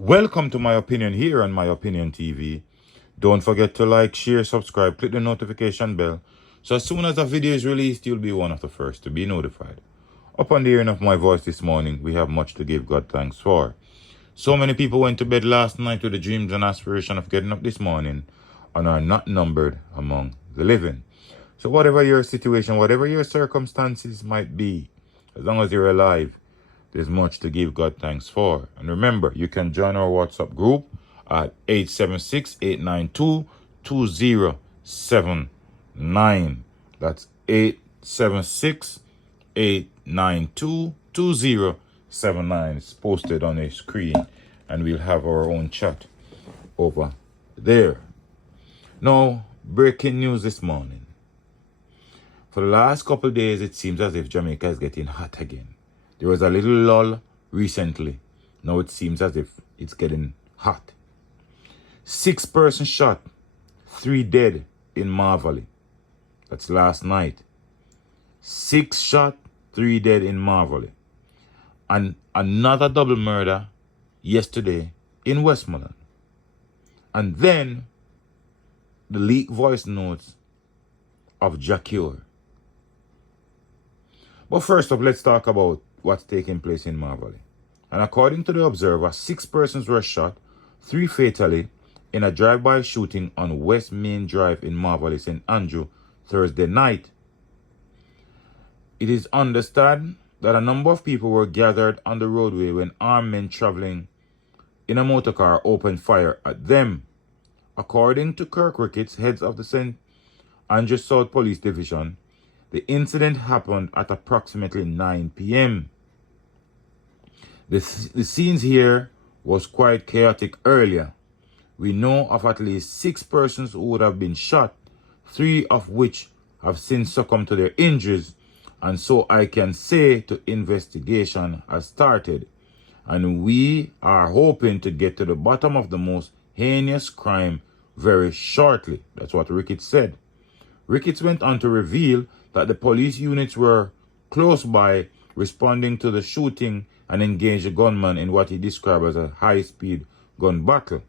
Welcome to My Opinion here on My Opinion TV. Don't forget to like, share, subscribe, click the notification bell. So as soon as a video is released, you'll be one of the first to be notified. Upon the hearing of my voice this morning, we have much to give God thanks for. So many people went to bed last night with the dreams and aspiration of getting up this morning and are not numbered among the living. So whatever your situation, whatever your circumstances might be, as long as you're alive, there's much to give God thanks for. And remember, you can join our WhatsApp group at 876-892-2079. That's 876-892-2079. It's posted on a screen, and we'll have our own chat over there. Now, breaking news this morning. For the last couple of days, it seems as if Jamaica is getting hot again. There was a little lull recently. Now it seems as if it's getting hot. 6 persons shot, 3 dead in Maverly. That's last night. 6 shot, 3 dead in Maverly. And another double murder yesterday in Westmoreland. And then the leaked voice notes of JAH. But first up, let's talk about what's taking place in Maverly. And according to the Observer, 6 persons were shot, 3 fatally, in a drive-by shooting on West Main Drive in Maverly, St. Andrew, Thursday night. It is understood that a number of people were gathered on the roadway when armed men traveling in a motorcar opened fire at them. According to Kirk Ricketts, head of the St. Andrew South Police Division, the incident happened at approximately 9 p.m. The scenes here was quite chaotic earlier. We know of at least 6 persons who would have been shot, 3 of which have since succumbed to their injuries, and so I can say the investigation has started, and we are hoping to get to the bottom of the most heinous crime very shortly. That's what Ricketts said. Ricketts went on to reveal that the police units were close by responding to the shooting and engaged a gunman in what he described as a high-speed gun battle.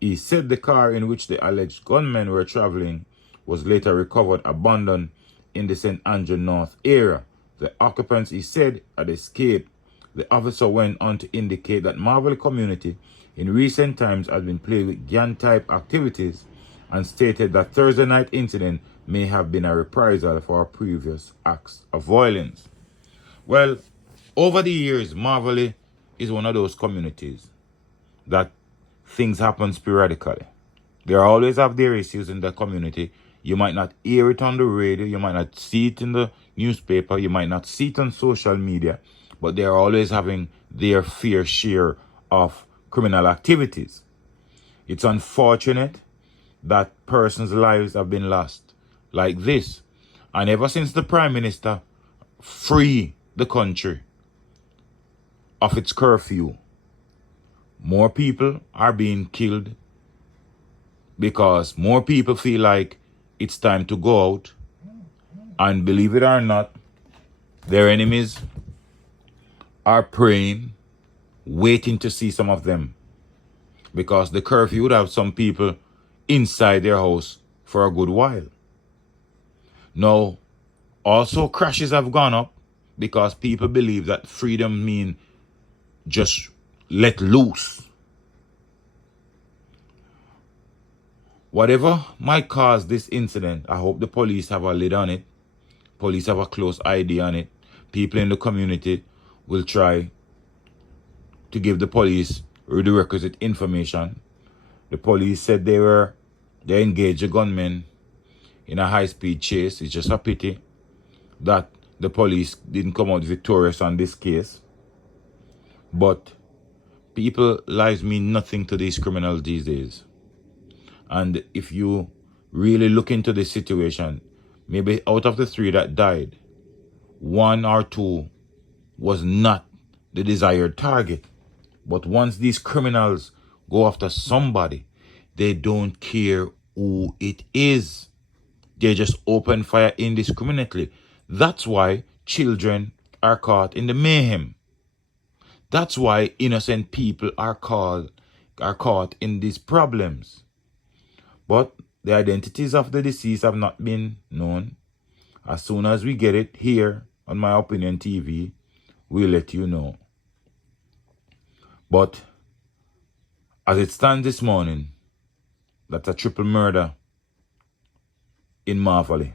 He said the car in which the alleged gunmen were traveling was later recovered abandoned in the St. Andrew North area. The occupants, he said, had escaped. The officer went on to indicate that Maverly community in recent times has been plagued with gang-type activities and stated that Thursday night incident may have been a reprisal for previous acts of violence. Well, over the years, Maverly is one of those communities that things happen sporadically. There always have their issues in the community. You might not hear it on the radio, you might not see it in the newspaper, you might not see it on social media, but they are always having their fair share of criminal activities. It's unfortunate that persons' lives have been lost like this. And ever since the Prime Minister freed the country of its curfew, more people are being killed because more people feel like it's time to go out. And believe it or not, their enemies are praying, waiting to see some of them, because the curfew would have some people inside their house for a good while. Now, also crashes have gone up because people believe that freedom means just let loose. Whatever might cause this incident, I hope the police have a lid on it. Police have a close ID on it. People in the community will try to give the police the requisite information. The police said they engaged a gunman in a high-speed chase. It's just a pity that the police didn't come out victorious on this case. But people's lives mean nothing to these criminals these days. And if you really look into this situation, maybe out of the 3 that died, 1 or 2 was not the desired target. But once these criminals go after somebody, they don't care who it is. They just open fire indiscriminately. That's why children are caught in the mayhem. That's why innocent people are caught in these problems. But the identities of the deceased have not been known. As soon as we get it here on My Opinion TV, we'll let you know. But as it stands this morning, that's a triple murder in Maverly.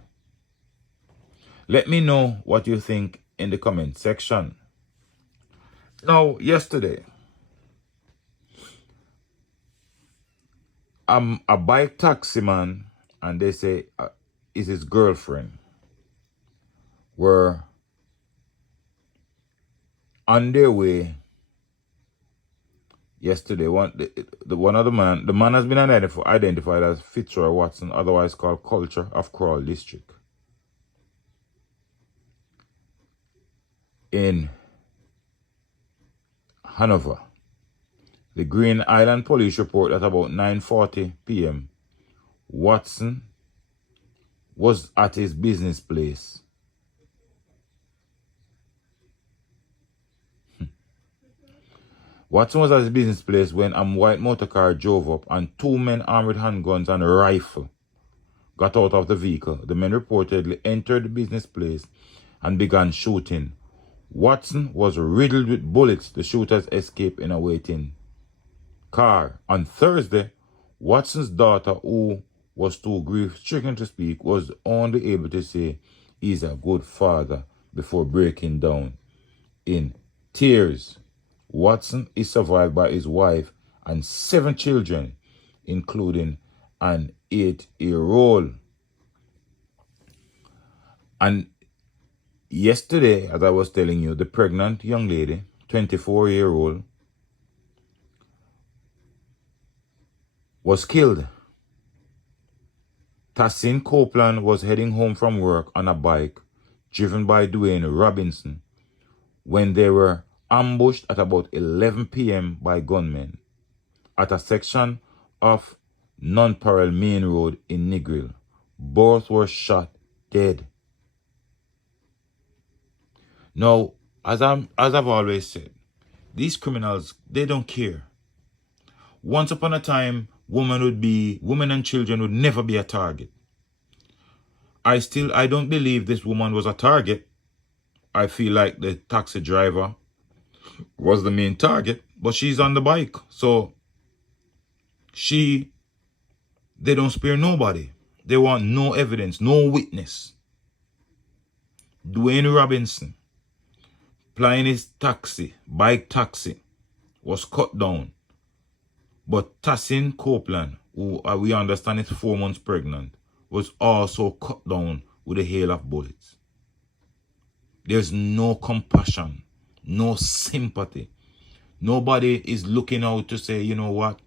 Let me know what you think in the comment section. Now, yesterday, I'm a bike taxi man, and they say is his girlfriend were on their way yesterday. One of the man has been identified as Fitzroy Watson, otherwise called Culture of Crawl District, in Hanover. The Green Island Police report at about 9:40 p.m. Watson was at his business place. Watson was at his business place when a white motor car drove up and two men armed with handguns and a rifle got out of the vehicle. The men reportedly entered the business place and began shooting. Watson was riddled with bullets. The shooters escaped in a waiting car. On Thursday, Watson's daughter, who was too grief-stricken to speak, was only able to say he's a good father before breaking down in tears. Watson is survived by his wife and 7 children, including an 8-year-old. And yesterday, as I was telling you, the pregnant young lady, 24-year-old, was killed. Tassin Copeland was heading home from work on a bike driven by Dwayne Robinson when they were ambushed at about 11 p.m. by gunmen at a section of Nonpareil Main Road in Negril. Both were shot dead. Now, as I've always said, these criminals, they don't care. Once upon a time, women and children would never be a target. I don't believe this woman was a target. I feel like the taxi driver was the main target, but she's on the bike. So they don't spare nobody. They want no evidence, no witness. Dwayne Robinson, plying his bike taxi, was cut down. But Tassin Copeland, who we understand is 4 months pregnant, was also cut down with a hail of bullets. There's no compassion, no sympathy. Nobody is looking out to say, you know what,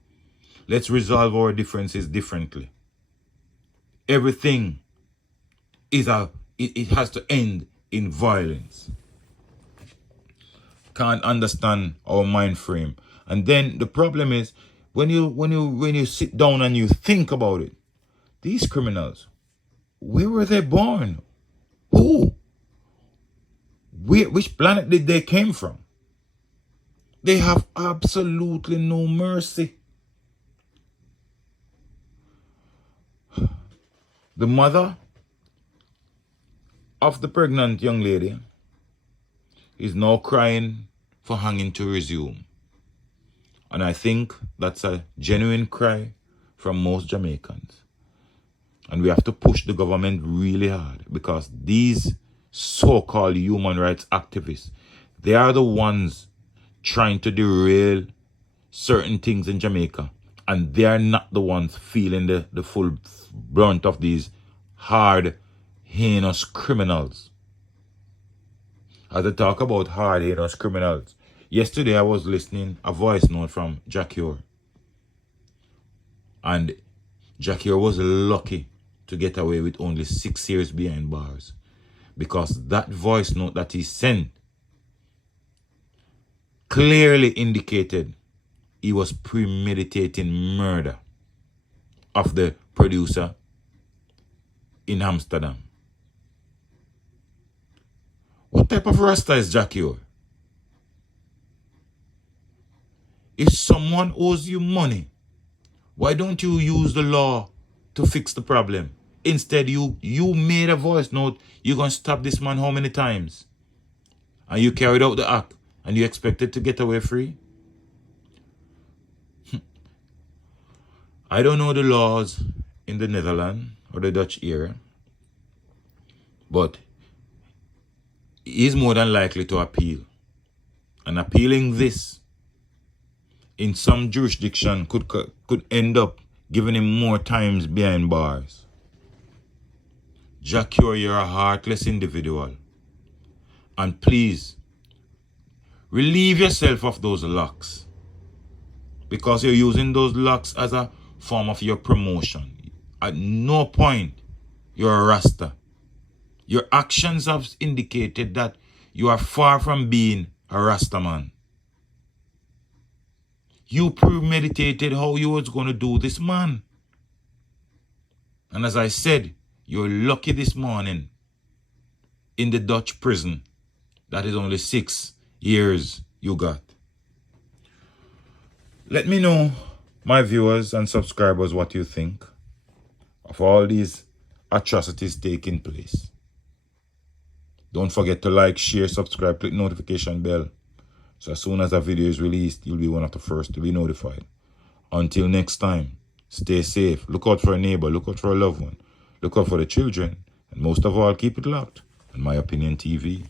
let's resolve our differences differently. Everything it has to end in violence. Can't understand our mind frame. And then the problem is, when you sit down and you think about it, these criminals, where were they born? Who? Which planet did they came from? They have absolutely no mercy. The mother of the pregnant young lady is now crying for hanging to resume. And I think that's a genuine cry from most Jamaicans. And we have to push the government really hard, because these so-called human rights activists, they are the ones trying to derail certain things in Jamaica. And they are not the ones feeling the full brunt of these hard, heinous criminals. As I talk about hard, heinous criminals, yesterday I was listening a voice note from JAH. And JAH was lucky to get away with only 6 years behind bars, because that voice note that he sent clearly indicated he was premeditating murder of the producer in Amsterdam. What type of Rasta is JAH? If someone owes you money, why don't you use the law to fix the problem? Instead, you made a voice note. You're going to stop this man how many times? And you carried out the act. And you expected to get away free? I don't know the laws in the Netherlands or the Dutch area. But he's more than likely to appeal. And appealing this in some jurisdiction could end up giving him more times behind bars. JAH, you're a heartless individual. And please, relieve yourself of those locks. Because you're using those locks as a form of your promotion. At no point you're a Rasta. Your actions have indicated that you are far from being a Rasta man. You premeditated how you was going to do this, man. And as I said, you're lucky this morning in the Dutch prison. That is only 6 years you got. Let me know, my viewers and subscribers, what you think of all these atrocities taking place. Don't forget to like, share, subscribe, click notification bell. So as soon as a video is released, you'll be one of the first to be notified. Until next time, stay safe. Look out for a neighbor. Look out for a loved one. Look out for the children. And most of all, keep it locked on My Opinion TV.